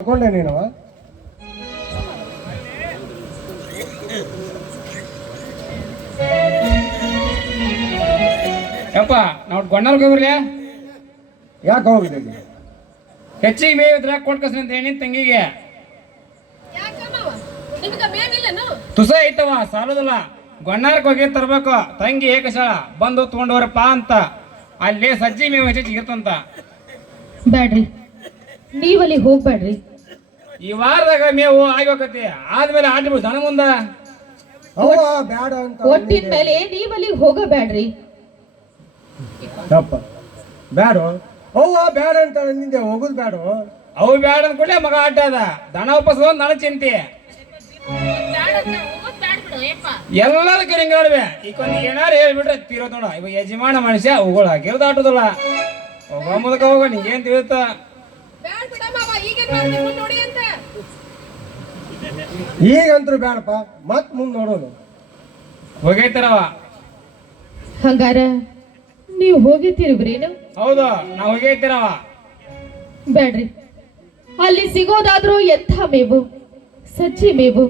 ತಗೊಂಡೆ ನೀನವ ಯಪ್ಪ ನಾವು ಗೊಂಡಲ್ಗೆ ಹೋಗ್ರಿ. ಯಾಕೆ ಹೋಗಿದ್ದೆ? ಹೆಚ್ಚಿಗೆ ಮೇವ್ ಇದ್ರ ಕೊಟ್ಟು ಕಸ್ರಿ ಅಂತ ಹೇಳಿ ತಂಗಿಗೆ ತುಸ ಐತವ ಸಾಲೋದಿಲ್ಲ. ಗೊಣ್ಣಾರ್ಕ್ ಹೋಗಿ ತರ್ಬೇಕು. ತಂಗಿ ಏಕಶಾಳ ಬಂದು ತಗೊಂಡವ್ರಪ್ಪ ಅಂತ ಅಲ್ಲಿ ಸಜ್ಜಿ ಮೇವು ಹೆಚ್ಚಿಗೆ ಇರ್ತಂತ. ಬ್ಯಾಡ್ರಿ, ನೀವಲ್ಲಿ ಹೋಗ್ಬೇಡ್ರಿ. ಈ ವಾರದಾಗ ಮೇವು ಆಗಿ ಹೋಗತಿ. ಆದ್ಮೇಲೆ ಆಟ ದನ ಮುಂದ ಬ್ಯಾಡ ಅಂತ ಒಟ್ಟಿನ ಮೇಲೆ ನೀವಲ್ಲಿ ಹೋಗಬೇಡ್ರಿ. ತಪ್ಪ ಬ್ಯಾಡ ಅವ್ವ ಬ್ಯಾಡ ಅಂತ ನಿಂದೆ ಹೋಗುದು ಬ್ಯಾಡ. ಅವು ಬ್ಯಾಡ ಅಂದ್ಕೊಳ್ಳೆ ಮಗ ಆಟ ಅದ. ದನ ವಾಪಸ್ ನನ್ನ ಚಿಂತೆ ಎಲ್ಲದಕ್ಕೆ ಹಿಂಗ ನೋಡ್ಬೆ. ಈಗ ಏನಾರು ಹೇಳ್ಬಿಟ್ರೆ ತೀರೋದ್ ನೋಡ. ಇವಾಗ ಯಜಮಾನ ಮನುಷ್ಯ ಹೋಗೋಳು ಹಾಕಿರೋದು ಆಟೋದಲ್ಲ. ಹೋಗೋ ಮೂಲಕ ಹೋಗ ನಿಂಗೇನ್ ತಿಳಿಯುತ್ತ. ಈಗಂತ್ರು ಬ್ಯಾಡಪ್ಪ, ಮತ್ ಮುಂದ್ ನೋಡೋದು. ಹೋಗೈತಾರವ. ಹಂಗಾರ ನೀವು ಹೋಗಿತ್ತೀರಿಬ್ರೇನು? ಹೌದು, ನಾವು ಹೋಗೈತಿರವ. ಬ್ಯಾಡ್ರಿ, ಅಲ್ಲಿ ಸಿಗೋದಾದ್ರೂ ಎಂಥ ಮೇವು, ಸಜ್ಜಿ ಮೇವು.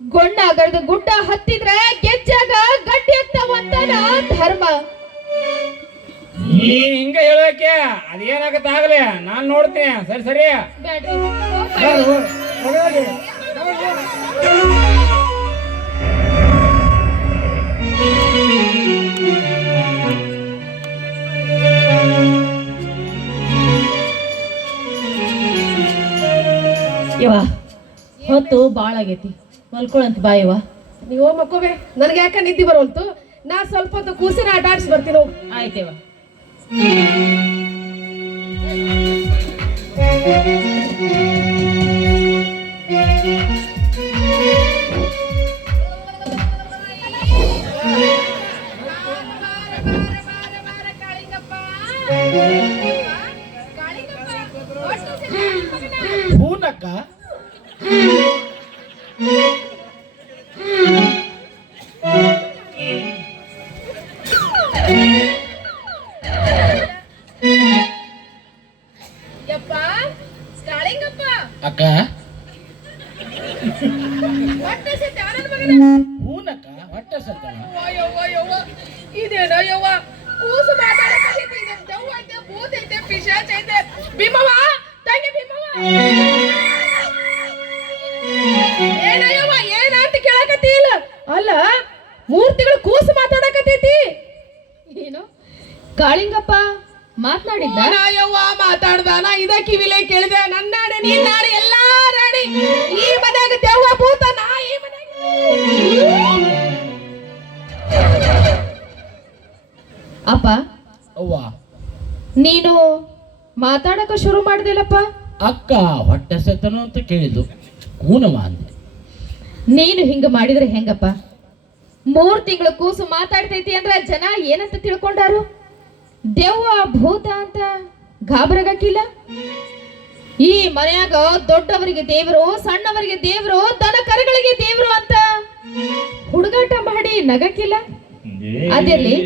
ಗೊಣ್ಣಾಗರ್ದು ಗುಡ್ಡ ಹತ್ತಿದ್ರೆ ಗೆಜ್ಜಾಗ ಗಟ್ಟಿ ಆಗ್ತಾವಂತ ಧರ್ಮ. ಈ ಹಿಂಗ ಹೇಳಕ್ಕೆ ಅದೇನಾಗತ್ತ ಆಗ್ಲಿ, ನಾನ್ ನೋಡ್ತೀನಿ. ಸರಿ ಸರಿ ಬ್ಯಾಡ್ರಿ, ಹೋಗ್ಬೇಡಿ. ಯವ್ವ, ಹೊತ್ತು ಬಾಳ ಆಗೈತಿ, ಮಲ್ಕೊಳಂತ ಬಾ ಯವ್ವ. ನೀವು ಮಕ್ಕೋಬೆ, ನನಗೆ ಯಾಕೆ ನಿದ್ದೆ ಬರೋಲ್ತು. ನಾ ಸ್ವಲ್ಪ ಹೊತ್ತು ಕೂಸಿನ ಆಟ ಆಡಿಸಿ ಬರ್ತೀನಿ. ಹೋಗಿ ಆಯ್ತೇವ. ಹೂನಕ್ಕ ಅಕ್ಕ ಹೂನಕ್ಕ ಹೊಟ್ಟೆ ಸತ್ತ. ಇದೇನೋ ಯವ್ವ, ಕೂಸು ಮಾತಾಡಕತ್ತೈತಿ. ದೆವ್ವ ಐತೆ, ಭೂತ ಐತೆ, ಪಿಶಾಚ ಐತೆ. ಭೀಮವ್ವ, ತಂಗಿ ಭೀಮವ್ವ, ಏನಯ್ಯವ್ವ ಏನಂತ ಕೇಳಕತ್ತಿ? ಇಲ್ಲ ಅಲ್ಲ, 3 ತಿಂಗಳು ಕೂಸು ಮಾತಾಡಕತ್ತೈತಿ. ಏನು ಕಾಳಿಂಗಪ್ಪ ಮಾತನಾಡಿದ್ದ? ಯವ್ವ ಮಾತಾಡ್ದಾನ. ಇದ ಕಿವಿಲೆ ಕೇಳಿದೆ. ನನ್ನಾಡೆ ನಿನ್ನಾಡೆ ಎಲ್ಲಾ ರಾಡಿ. ಈ ಮನ್ಯಾಗ ದೆವ್ವ ಭೂತ, ನಾ ಈ ಮನ್ಯಾಗ. ಅಪ್ಪ, ಅವ್ವ ನೀನು ಮಾತಾಡಕ ಶುರು ಮಾಡ್ದಿಲ್ಲಪ್ಪ. ಅಕ್ಕ ಹೊಟ್ಟೆ ಸೆತನು ಅಂತ ಕೇಳಿದ್ದು, ಕೂನವ ಅಂದೆ. ನೀನು ಹಿಂಗ ಮಾಡಿದ್ರೆ ಹೆಂಗಪ್ಪ? 3 ತಿಂಗಳ ಕೂಸು ಮಾತಾಡ್ತೈತಿ ಅಂದ್ರ ಜನ ಏನಂತ ತಿಳ್ಕೊಂಡಾರು? ದೆವ್ವ ಭೂತ ಅಂತ ಗಾಬರಾಗಕ್ಕಿಲ್ಲ. ಈ ಮನ್ಯಾಗ ದೊಡ್ಡವರಿಗೆ ದೇವರು, ಸಣ್ಣವರಿಗೆ ದೇವರು, ದನ ಕರುಗಳಿಗೆ ದೇವರು ಅಂತ ಹುಡುಗಾಟ ಮಾಡಿ ನಗಕ್ಕಿಲ್ಲ. ಅದಿರ್ಲಿ,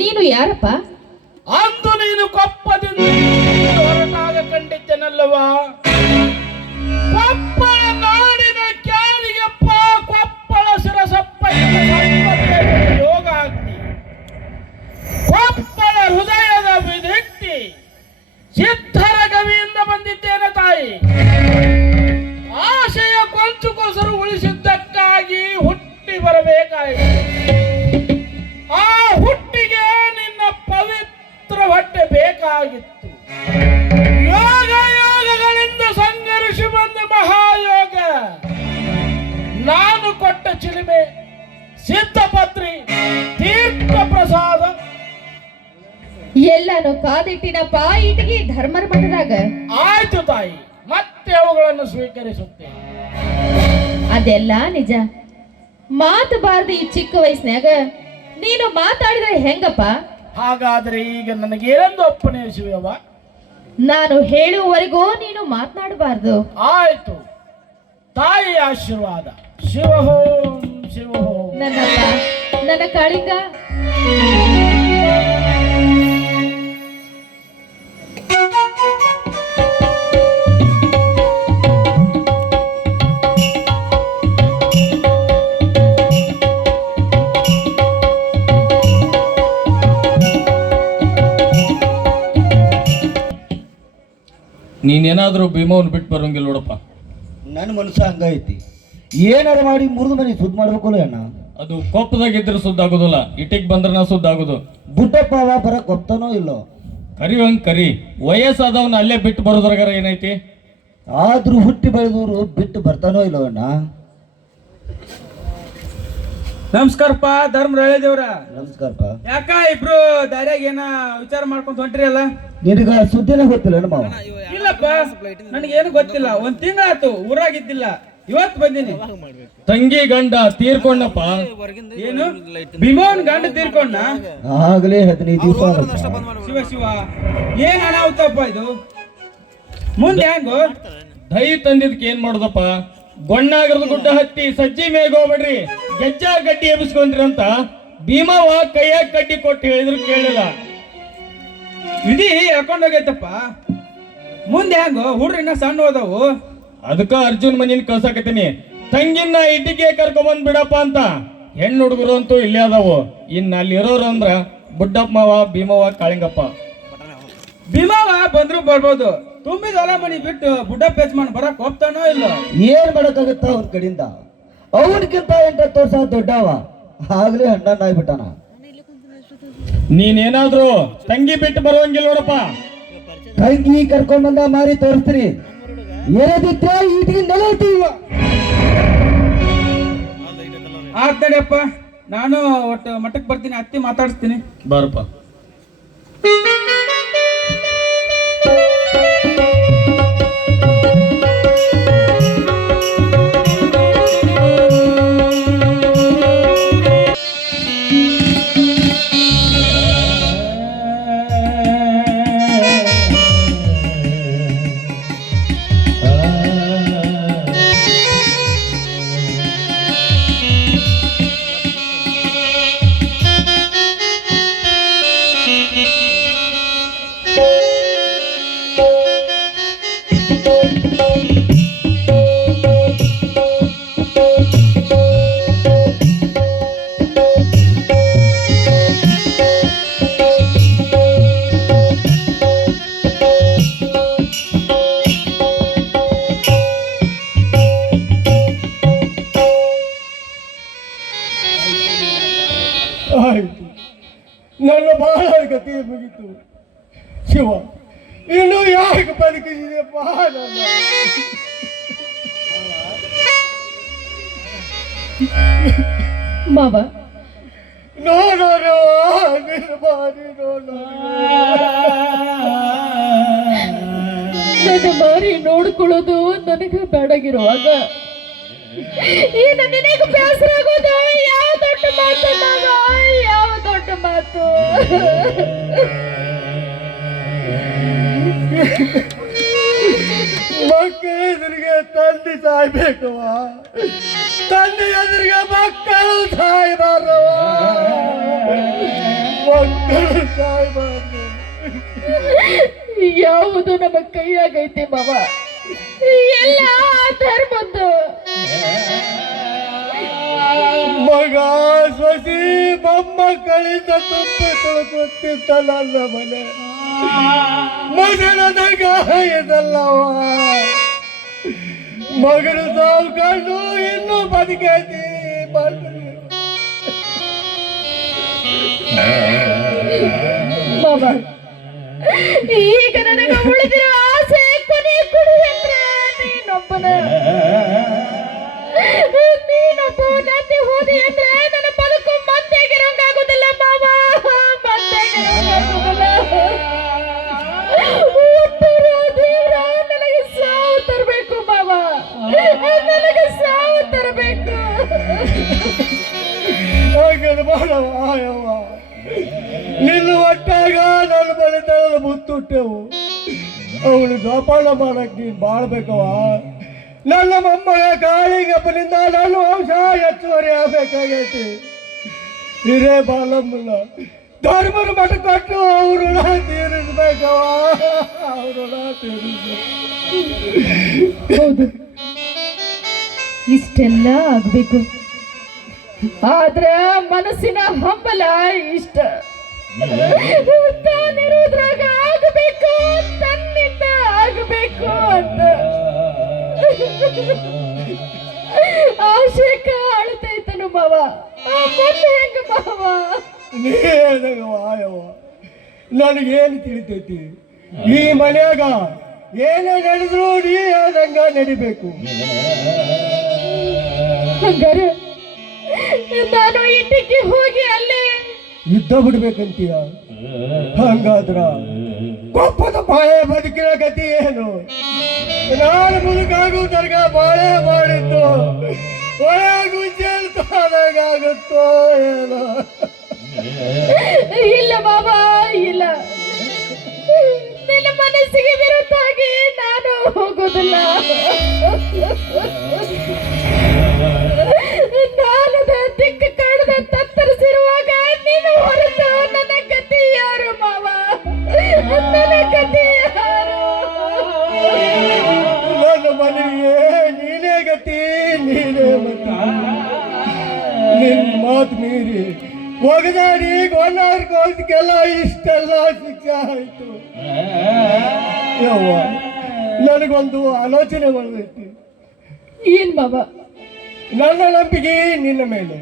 ನೀನು ಯಾರಪ್ಪ? ಅಂದು ನೀನು ಕೊಪ್ಪದಿಂದ ಹೊರಟಾಗ ಕಂಡಿದ್ದೆನಲ್ಲವ. ಕೊಪ್ಪಳ ನಾಡಿನ ಕ್ಯಾರಿಗೆಪ್ಪ, ಕೊಪ್ಪಳ ಶಿರಸಪ್ಪ ಯೋಗ ಆಗ್ನಿ. ಕೊಪ್ಪಳ ಹೃದಯದ ವಿದಿಕ್ತಿ ಸಿದ್ಧರ ಗವಿಯಿಂದ ಬಂದಿದ್ದೇನೆ ತಾಯಿ. ಆಶೆಯ ಕೊಂಚುಕೋಸರು ಉಳಿಸಿದ್ದಕ್ಕಾಗಿ ಹುಟ್ಟಿ ಬರಬೇಕಾಯಿತು. ಆ ಹುಟ್ಟಿಗೆ ನಿನ್ನ ಪವಿತ್ರ ಹೊಟ್ಟೆ ಬೇಕಾಗಿತ್ತು. ಯೋಗ ಯೋಗಗಳಿಂದ ಸಂಘರ್ಷಿ ಬಂದ ಮಹಾಯೋಗ. ನಾನು ಕೊಟ್ಟ ಚಿಲುಮೆ, ಸಿದ್ಧಪತ್ರಿ, ತೀರ್ಥ ಪ್ರಸಾದ ಎಲ್ಲಾನು ಕಾದಿಟ್ಟಿನಪ್ಪ ಇಟ್ಟಿಗೆ ಧರ್ಮರ ಮಠದಾಗ. ಆಯ್ತು ತಾಯಿ, ಮತ್ತೆ ಅವುಗಳನ್ನು ಸ್ವೀಕರಿಸುತ್ತೇನೆ. ಅದೆಲ್ಲ ನಿಜ. ಮಾತು ಬಾರ್ದು ಈ ಚಿಕ್ಕ ವಯಸ್ಸಿನಾಗ ನೀನು ಮಾತಾಡಿದ್ರೆ ಹೆಂಗಪ್ಪ? ಹಾಗಾದ್ರೆ ಈಗ ನನಗೇನೆಂದು ಒಪ್ಪನೆ ಶಿವವ? ನಾನು ಹೇಳುವವರೆಗೂ ನೀನು ಮಾತನಾಡಬಾರ್ದು. ಆಯ್ತು, ತಾಯಿ ಆಶೀರ್ವಾದ. ಶಿವಹೋಂ ಶಿವಹೋಂ. ನನ್ನಪ್ಪ, ನನ್ನ ಕಾಳಿಂಗ. ನೀನೇನಾದ್ರೂ ಭೀಮವ್ನ ಬಿಟ್ಟು ಬರೋಂಗಿಲ್ಲ ನೋಡಪ್ಪ. ನನ್ನ ಮನಸ್ಸು ಹಂಗೈತಿ. ಏನಾರ ಮಾಡಿ ಮುರಿದು ಮನೆ ಸುದ್ದಿ ಮಾಡ್ಬೇಕಲ್ಲ ಅಣ್ಣ. ಅದು ಕೊಪ್ಪದಾಗಿದ್ರೆ ಸುದ್ದ ಆಗೋದಿಲ್ಲ, ಇಟಿಗೆ ಬಂದ್ರೆ ಸುದ್ದ ಆಗೋದು. ಬುಡ್ಡಪ್ಪ ಅವ ಬರಕ್ ಗೊತ್ತಾನೋ ಇಲ್ಲೋ. ಕರಿ ಹಂಗೆ ಕರಿ, ವಯಸ್ಸಾದವನ್ನ ಅಲ್ಲೇ ಬಿಟ್ಟು ಬರೋದ್ರಾಗಾರ ಏನೈತಿ? ಆದ್ರೂ ಹುಟ್ಟಿ ಬೆಳೆದವರು ಬಿಟ್ಟು ಬರ್ತಾನೋ ಇಲ್ಲೋ ಅಣ್ಣ. ನಮಸ್ಕಾರಪ್ಪ ಧರ್ಮರಾಯ ದೇವ್ರ. ನಮಸ್ಕಾರಪ್ಪ. ಯಾಕ ಇಬ್ರು ದಾರ್ಯಾಗ ಏನ ವಿಚಾರ ಮಾಡ್ಕೊಂತ ಹೊಂಟ್ರಿ ಅಲ್ಲ? ನಿನಗ ಸುದ್ದಿನೇ ಗೊತ್ತಿಲ್ಲ ಅಣ್ಣ ಮಾವ? ಇಲ್ಲಪ್ಪ, ನನಗೇನು ಗೊತ್ತಿಲ್ಲ. ಒಂದ್ ತಿಂಗಳಾತು ಊರಾಗಿದ್ದಿಲ್ಲ, ಇವತ್ತು ಬಂದಿನಿ. ತಂಗಿ ಗಂಡ ತೀರ್ಕೊಂಡಪ್ಪ. ಏನು ಭೀಮವ್ನ ಗಂಡ ತೀರ್ಕೊಂಡ? ಆಗಲೇ 15 ದಿವಸ. ಶಿವ ಶಿವ, ಏನ್ ಅನಾಹುತಪ್ಪ ಇದು? ಮುಂದೆ ಹೆಂಗು? ದೈ ತಂದಿದ್ಕೆ ಏನ್ ಮಾಡೋದಪ್ಪ? ಗೊಣ್ಣಾಗರದ ಗುಡ್ಡ ಹತ್ತಿ ಸಜ್ಜಿ ಮೇಗ ಹೋಗ್ಬೇಡ್ರಿ, ಗೆಜ್ಜ ಗಡ್ಡಿ ಎಬ್ಸ್ಕೊಂಡ್ರಿ ಅಂತ ಭೀಮವ್ವ ಕೈಯಾಗ ಕಡ್ಡಿ ಕೊಟ್ಟು ಹೇಳಿದ್ರು ಕೇಳಿಲ್ಲ. ಇಡೀ ಹಾಕೊಂಡೋಗೈತಪ್ಪ. ಮುಂದೆ ಹೆಂಗು? ಹುಡ್ರಿನ ಸಣ್ಣ ಹೋದವು. ಅದಕ್ಕ ಅರ್ಜುನ್ ಮನಿನ್ ಕಳ್ಸಾಕತ್ತೀನಿ, ತಂಗಿನ ಇಟಿಗೆ ಕರ್ಕೊಂಬಂದ್ ಬಿಡಪ್ಪ ಅಂತ. ಹೆಣ್ಣು ಹುಡುಗರು ಅಂತೂ ಇಲ್ಲೇ ಅದಾವು. ಇನ್ನು ಅಲ್ಲಿ ಇರೋರು ಅಂದ್ರ ಬುಡ್ಡಪ್ಪ ಮಾವ, ಭೀಮವ್ವ, ಕಾಳಿಂಗಪ್ಪ. ಭೀಮವ್ವ ಬಂದ್ರು ಬರ್ಬೋದು, ತುಂಬಿದ ಹೊಲ ಮನಿ ಬಿಟ್ಟು ಬುಡ್ಡಪ್ಪ ಯಜಮಾನ್ ಬರಕ್ ಹೋಗ್ತಾನೋ ಇಲ್ಲ? ಏನ್ ಮಾಡಕ್ಕಾಗತ್ತ ಅವ್ರ ಕಡೆಯಿಂದ? ಅವನಕ್ಕಿಂತ 8 ವರ್ಷ ದೊಡ್ಡವ, ಆಗ್ಲೇ ಹಣ್ಣಾಗ್ಬಿಟ್ಟಾನ. ನೀನೇನಾದ್ರೂ ತಂಗಿ ಬಿಟ್ಟು ಬರುವಂಗಿಲ್ಲ ನೋಡಪ್ಪ. ತಂಗಿ ಕರ್ಕೊಂಡ್ ಬಂದ ಮಾರಿ ತೋರಿಸ್ತೀನಿ. ಏನದಿದ್ರೆ ಈಟಿಗೆ ನೆಲ ಇಟ್ಟಿವ. ಆತಡಿಯಪ್ಪ, ನಾನು ಒಟ್ಟು ಮಠಕ್ಕೆ ಬರ್ತೀನಿ, ಅತ್ತಿ ಮಾತಾಡಿಸ್ತೀನಿ. ಬಾರಪ್ಪ. ಆಯ್ತು, ನನ್ನ ಬಾಳ ಗತಿ ಮುಗಿತು. ಶಿವ, ಇನ್ನು ಯಾಕೆ ಬದುಕಿಸಿದೆಪ್ಪ ನನ್ನ? ಮಾವ, ನೋಡೋಣ ಬಾರಿ ನನ್ನ ಮಾರಿ ನೋಡ್ಕೊಳ್ಳೋದು ನನಗೆ ಬೇಡಗಿರುವಾಗ ನಿನಗೆ ಬೇಸರ ಆಗೋದು ಯಾವ ದೊಡ್ಡ ಮಾತು ಮಾವ, ಯಾವ ದೊಡ್ಡ ಮಾತು. ಮಕ್ಕಳ ಎದುರಿಗೆ ತಂದೆ ಸಾಯ್ಬೇಕವ, ತಂದೆ ಎದುರಿಗೆ ಮಕ್ಕಳು ಸಾಯ್ಬಾರ್ದವ, ಮಕ್ಕಳು ಸಾಯ್ಬಾರ್ದು. ಯಾವುದು ನಮ್ಮ ಕೈಯಾಗೈತೆ ಮಾವ, ಎಲ್ಲ ಧರ್ಮದ್ದು. ಮಗ ಸೊಸಿ ಮೊಮ್ಮಕ್ಕಳಿಂದ ತುಪ್ಪಿ ತುಳುಕುತ್ತಿದ್ದ ನನ್ನ ಮನೆ ಮಗನದಾಗ ಇದಲ್ಲವ. ಮಗನು ಸಾವು ಕಂಡು ಇನ್ನೂ ಬದುಕೈತಿ. ಮಾವ, ಈಗ ನನಗೆ ಉಳಿದಿರೋ ಆಸೆ ಕೊನೆ ಕುಡಿ ಅಂದ್ರೆ ನೀನೊಬ್ಬನ ನದಿ ಹೋದಿ ಅಂದ್ರೆ ನನ್ನ ಬದುಕು ಮಂದೆಗಿರೋಂಗಾಗುದಿಲ್ಲ ಮಾವ, ಮಂದೆಗಿರೋಂಗಾಗುದಿಲ್ಲ. ನನಗೆ ಸಾವು ತರಬೇಕು ಮಾವ, ನನಗೆ ಸಾವು ತರಬೇಕು. ಮಾಡವ ನಿನ್ನ ಒಟ್ಟಾಗ ನನ್ನ ಮನೆ ತರದ ಮುತ್ತುಟ್ಟೆವು. ಅವಳು ಜೋಪಾನ ಮಾಡಕ್ ನೀನ್ ಬಾಳ್ಬೇಕವ. ನನ್ನ ಮೊಮ್ಮಗ ಕಾಳಿಂಗಪ್ಪನಿಂದ ನನ್ನ ವಂಶ ಹೆಚ್ಚುವರಿ ಆಗ್ಬೇಕಾಗೈತಿ. ಹಿರೇ ಬಾಲಮ್ಮನ ಧರ್ಮನ ಮಠ ಕೊಟ್ಟು ಅವ್ರ ಋಣ ತೀರಿಸ್ಬೇಕವ, ಅವ್ರ ಋಣ ಹೌದು, ಇಷ್ಟೆಲ್ಲ ಆಗ್ಬೇಕು, ಆದ್ರೆ ಮನಸ್ಸಿನ ಹಂಬಲ ಇಷ್ಟ. ತಾನಿರುವುದ್ರಾಗ ಆಗಬೇಕು, ತನ್ನಿಂದ ಆಗಬೇಕು ಅಂತ ಆಶೆ ಕಾಳ್ತೈತನು ಮಾವ. ಮುಂದೆ ಹೆಂಗ ಮಾವ? ನೀನಗವ ಯವ್ವ, ನನಗೇನು ತಿಳಿತೈತಿ? ಈ ಮನ್ಯಾಗ ಏನೇ ನಡೆದ್ರು ನೀ ಹೇಳ್ದಂಗ ನಡಿಬೇಕು. ಹಂಗಾರೆ ನಾನು ಇಟ್ಟಿಗೆ ಹೋಗಿ ಅಲ್ಲೇ ಯುದ್ಧ ಬಿಡ್ಬೇಕಂತೀಯ? ಹಂಗಾದ್ರ ಕೊಪ್ಪದ ಬಾಳೆ ಬದುಕಿನ ಗತಿ ಏನು? ನಾನು ಮುದುಕಾಗುವುದರ್ಗ ಬಾಳೆ ಮಾಡಿದ್ದು ಒಳಗೂ ಆಗುತ್ತೋ ಏನೋ. ಇಲ್ಲ ಮಾವ, ಇಲ್ಲ. ನಿನ್ನ ಮನಸ್ಸಿಗೆ ವಿರುದ್ಧಾಗಿ ನಾನು ಹೋಗೋದಿಲ್ಲ. ನಾನದ ದಿಕ್ಕು ಕಾಣದ ತತ್ತರಿಸಿರುವಾಗ ನೀನು ಹೊರತು ನನ್ನ ಗತಿ ಯಾರು ಮಾವ? ನನ್ನ ಗತಿ ಯಾರು? ನನ್ನ ಮನೆಗೆ ನೀನೇ ಗತಿ, ನೀನೇ ಮತಿ. ನಿನ್ ಮಾತು ಮೀರಿ ಒಗದಾಡಿ ಗೊಂಡಾರ್ಕೋದಕ್ಕೆಲ್ಲ ಇಷ್ಟೆಲ್ಲ ಶಿಕ್ಷೆ ಆಯ್ತು. ಯವ್ವ, ನನಗೊಂದು ಆಲೋಚನೆ ಬಂದೈತಿ. ಏನ್ ಮಾವ? ನನ್ನ ನಂಬಿಕೆ ನಿನ್ನ ಮೇಲೆ,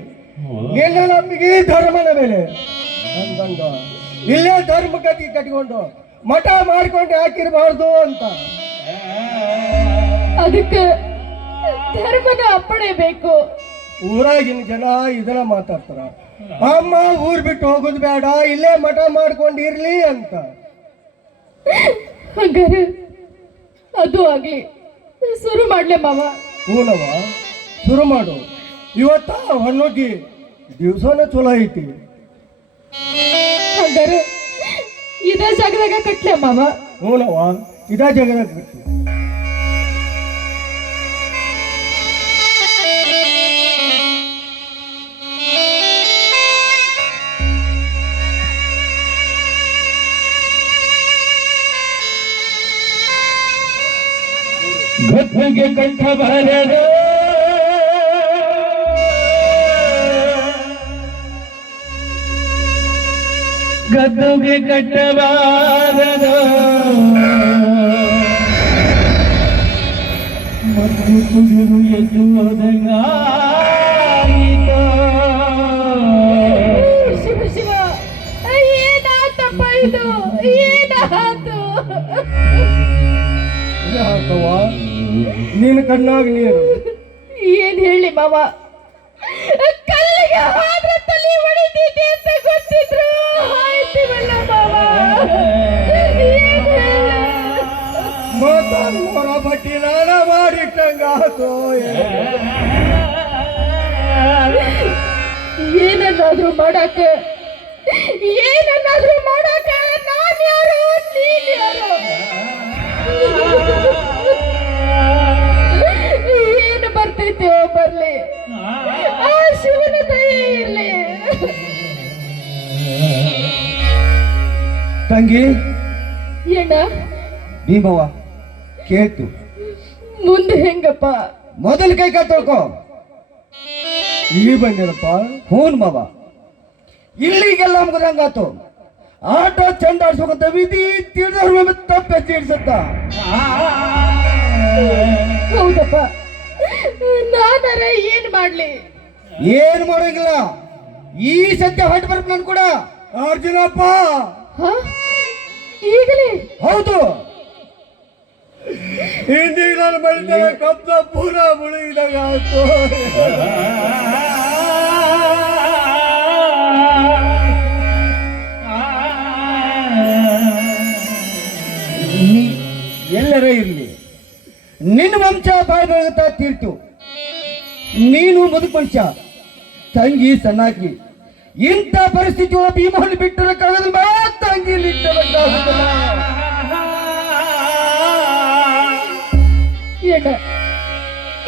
ನಿನ್ನ ನಂಬಿಕೆ ಧರ್ಮದ ಮೇಲೆ. ಅಂದಂಗ ಇಲ್ಲೇ ಧರ್ಮ ಕಟ್ಕೊಂಡು ಮಠ ಮಾಡ್ಕೊಂಡು ಹಾಕಿರಬಾರ್ದು ಅಂತ. ಅದಕ್ಕೆ ಧರ್ಮದ ಅಪ್ಪಣೆ ಬೇಕು. ಊರಾಗಿನ ಜನ ಇದನ್ನ ಮಾತಾಡ್ತಾರ, ಅಮ್ಮ ಊರ್ ಬಿಟ್ಟು ಹೋಗೋದು ಬೇಡ, ಇಲ್ಲೇ ಮಠ ಮಾಡ್ಕೊಂಡಿರ್ಲಿ ಅಂತ. ಹಂಗಾರೆ ಅದು ಆಗ್ಲಿ, ಶುರು ಮಾಡ್ಲೆ ಮಾವ. ಹೂನವ, ಶುರು ಮಾಡು. ಇವತ್ತ ಹೊನ್ನೋಗಿ ದಿವ್ಸನ ಚಲೋ ಐತಿ. ಹಂಗಾರೆ ಇದೇ ಜಾಗದಾಗ ಕಟ್ಲೆ ಮಾವ. ಹೂನವ, ಇದೇ ಜಗದಾಗ ಬಿಟ್ಟು. ಗದ್ದುಗೆ ಕಟ್ಟಬಾರದು, ಗದ್ದುಗೆ ಕಟ್ಟಬಾರದು, ಮತ್ತು ಕುಡಿರು ಎನ್ನುವುದಂಗಾಯಿತು. ಶಿವ ಶಿವ, ಏನಾತಪ್ಪ ಇದು? ಏನಾತು? ಯಾಕವ್ವ, ನಿನ್ನ ಕಣ್ಣಾಗ ನೀರು. ಏನ್ ಹೇಳಿ ಮಾವ? ಕಲ್ಲಿಗೆ ಹೋದ್ರೆ ತಲೆ ಹೊಡಿತಿದ್ದೆ ಅಂತ ಗೊತ್ತಿದ್ರು ಆಯ್ತಿವಲ್ಲ ಮಾವ. ಏನ್ ಹೇಳಿ? ಮೋರ ಬಟ್ಟಿ ನಾನ ಮಾಡಿಟ್ಟಂಗಾತು. ಏನನ್ನಾದ್ರೂ ಮಾಡಾಕ, ಏನನ್ನಾದ್ರೂ ಮಾಡಾಕ ನಾನ್ ಯಾರು, ನೀನ್ ಯಾರು? ಏನು ಬರ್ತೈತೆ ಬರ್ಲಿ, ಆ ಶಿವನ ದಯೆ ಇರ್ಲಿ. ತಂಗಿ ಏನ ಭೀಮವ್ವ ಕೇಳ್ತು. ಮುಂದೆ ಹೆಂಗಪ್ಪ? ಮೊದಲು ಕೈ ತೊಳ್ಕೊ. ಇಲ್ಲಿ ಬಂದಿರಪ್ಪ. ಹೂನ್ ಮಾವ, ಇಲ್ಲಿಗೆಲ್ಲ ಮುಗದಂಗಾತು. ಆಟ ಚಂದ ಆಡ್ಸ್ಬೇಕಂತ ವಿಧಿ ತಿಳಿದವ್ರ ತಪ್ಪೆ ತೀರ್ಸತ್ತ. ಹೌದಪ್ಪ, ನಾನರ ಏನ್ ಮಾಡ್ಲಿ? ಏನ್ ಮಾಡೋಂಗಿಲ್ಲ, ಈ ಸತ್ಯ ಹೊಟ್ಟು ಬರ್ಬೇಕು ನನ್ ಕೂಡ. ಅರ್ಜುನಪ್ಪ, ಹ? ಈಗಲೇ? ಹೌದು. ಹಿಂದಿಗೆ ನಾನು ಬೆಳಿತಾರ ಕಬ್ಬ ಪೂರ ಮುಳುಗಿದಾಗ ಆಯ್ತು. ಎಲ್ಲರ ಇರ್ಲಿ, ನಿನ್ನ ವಂಶ ಬಾಯಿ ಬೆಳಗುತ್ತಾ ತೀರ್ತು. ನೀನು ಮುದುಕ ಮನುಷ್ಯ, ತಂಗಿ ಸಣ್ಣಾಗಿ. ಇಂಥ ಪರಿಸ್ಥಿತಿ ಒಳಗೆ ಭೀಮಲ್ಲಿ ಬಿಟ್ಟರೆ ಕಳೆದ ತಂಗಿ ಏನ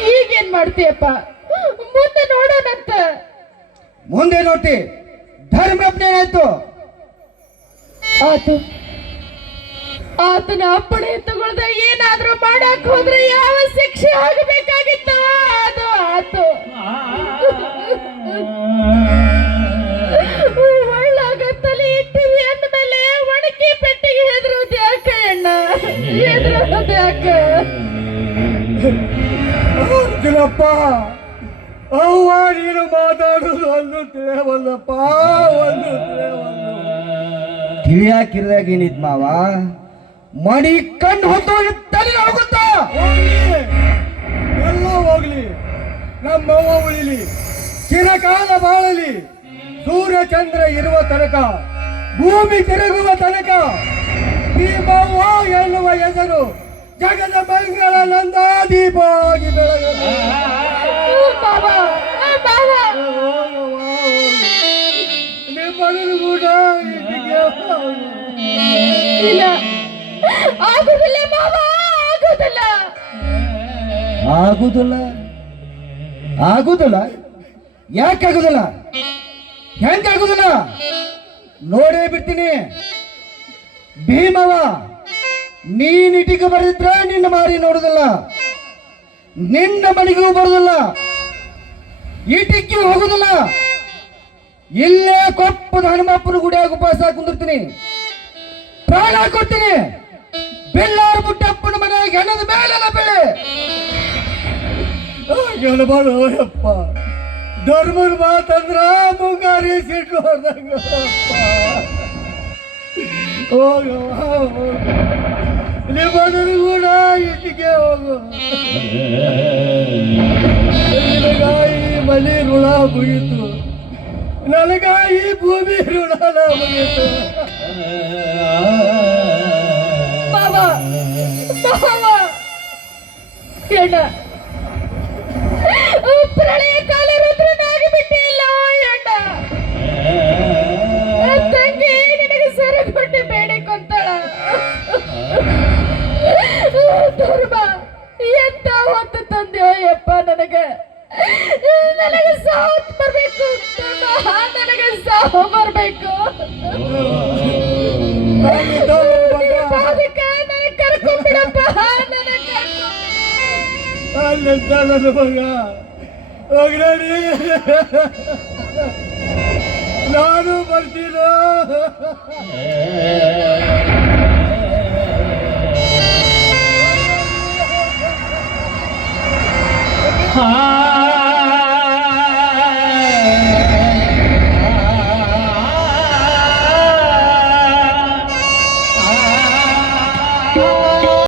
ಈಗೇನ್ ಮಾಡ್ತೀಯಪ್ಪ? ಮುಂದೆ ನೋಡೋಣಂತ. ಮುಂದೆ ನೋಡ್ತಿ, ಧರ್ಮ ಏನಾಯ್ತು? ಆತು, ಆತನ ಅಪ್ಪಣೆ ತಗೊಳ್ದ ಏನಾದ್ರೂ ಮಾಡಕ್ ಹೋದ್ರೆ ಯಾವ ಶಿಕ್ಷೆ ಆಗಬೇಕಾಗಿತ್ತು ಅದು ಆತು. ಒಳ್ಳಾಗ ತಲೆ ಇಟ್ಟಿವಿ ಅಂದ್ಮೇಲೆ ಒಣಕಿ ಪೆಟ್ಟಿಗೆ ಹೆದರೋದು ಯಾಕೆ ಅಣ್ಣ? ಹೆದರೋದು ಅರ್ಜುನಪ್ಪ, ಅವ್ವ ನೀನು ಮಾತಾಡೋದು ಒಂದು ತಿಳಿಯವಲ್ಲಪ್ಪ, ಒಂದು ತಿಳಿಯವಲ್ಲ. ತಿಳಿಯಾಕಿರ್ದಾಗ ಏನಿದ್ ಮಾವ, ಮಡಿ ಕಣ್ಣು ಹೊತ್ತು ತಲೆ ಹೋಗುತ್ತಾ. ಎಲ್ಲ ಹೋಗ್ಲಿ, ನಮ್ಮವ್ವ ಉಳಿಲಿ, ಚಿರಕಾಲ ಬಾಳಲಿ, ಸೂರ್ಯ ಚಂದ್ರ ಇರುವ ತನಕ, ಭೂಮಿ ತಿರುಗುವ ತನಕ ಭೀಮವ್ವ ಎನ್ನುವ ಹೆಸರು ಜಗದ ಮಂಗಳ ನಂದಾದೀಪವಾಗಿ ಬೆಳಗಲಿ. ಬಾಬಾ ಬಾಬಾ ನಿಮ್ಮನ್ನು ಕೂಡ ಇಲ್ಲ, ಆಗುದಿಲ್ಲ ಬಾಬಾ, ಆಗುದಿಲ್ಲ. ಆಗುದಿಲ್ಲ, ಆಗುದಿಲ್ಲ. ಯಾಕಾಗುದಿಲ್ಲ? ಹೆಂಗಾಗುದಿಲ್ಲ ನೋಡೇ ಬಿಡ್ತೀನಿ. ಭೀಮವ, ನೀನ್ ಇಟಿಗೆ ಬರೆದಿದ್ರೆ ನಿನ್ನ ಮಾರಿ ನೋಡುದಿಲ್ಲ, ನಿನ್ನ ಮನೆಗೂ ಬರುದಿಲ್ಲ, ಇಟಿಗೆ ಹೋಗುದಿಲ್ಲ. ಇಲ್ಲೇ ಕೊಪ್ಪದ ಹನುಮಪ್ಪನ ಗುಡಿಯಾಗ ಉಪವಾಸ ಕುಂದಿರ್ತೀನಿ, ಪ್ರಾಣ ಕೊಡ್ತೀನಿ. ಬೆಲ್ಲಾರ ಬುಟ್ಟಪ್ಪನ ಮನೆಯಾಗ ಹೆಣದ ಮೇಲೆಲ್ಲ ಬೆಳೆ ಯಪ್ಪ. ಧರ್ಮದ ಮಾತಂದ್ರ ಮುಂಗಾರಿ ಸಿಟ್ಟು ಹೊರದಂಗ. ನಿಮ್ಮನ್ನು ಕೂಡ ಇಟ್ಟಿಗೆ ಹೋಗು. ನಿನಗಾಗಿ ಮನೆ ಋಣ ಮುಗಿತು, ನನಗಾಗಿ ಭೂಮಿ ಋಣ ಮುಗಿತು. ಬಾಬಾ ಬಾಬಾ ಎಣ್ಣ ಪ್ರಳಯ ಕಾಲ ರುದ್ರನಾಗಿ ಬಿಟ್ಟಿಲ್ಲ ಎಣ್ಣ. ತಂಗಿ ನಿನಗೆ ಸರಗೊಂಡು ಬೇಡಿಕೊಂತಾಳ. ಧರ್ಮ ಎಂತ ಹೊತ್ತು ತಂದೆಯೋ ಯಪ್ಪ, ನನಗೆ ಸಾವು ಬರ್ಬೇಕು, ನನಗೆ ಸಾವು ಬರ್ಬೇಕು. ನನಗೆ ಕರ್ಕೊಂಡ್ಬಿಡಪ್ಪ, ನನಗೆ ಅಲ್ಲಂತ ನನ್ನ ಮಗ ಹೋಗ್ರಿ, ನಾನು ಬರ್ತೀನೋ.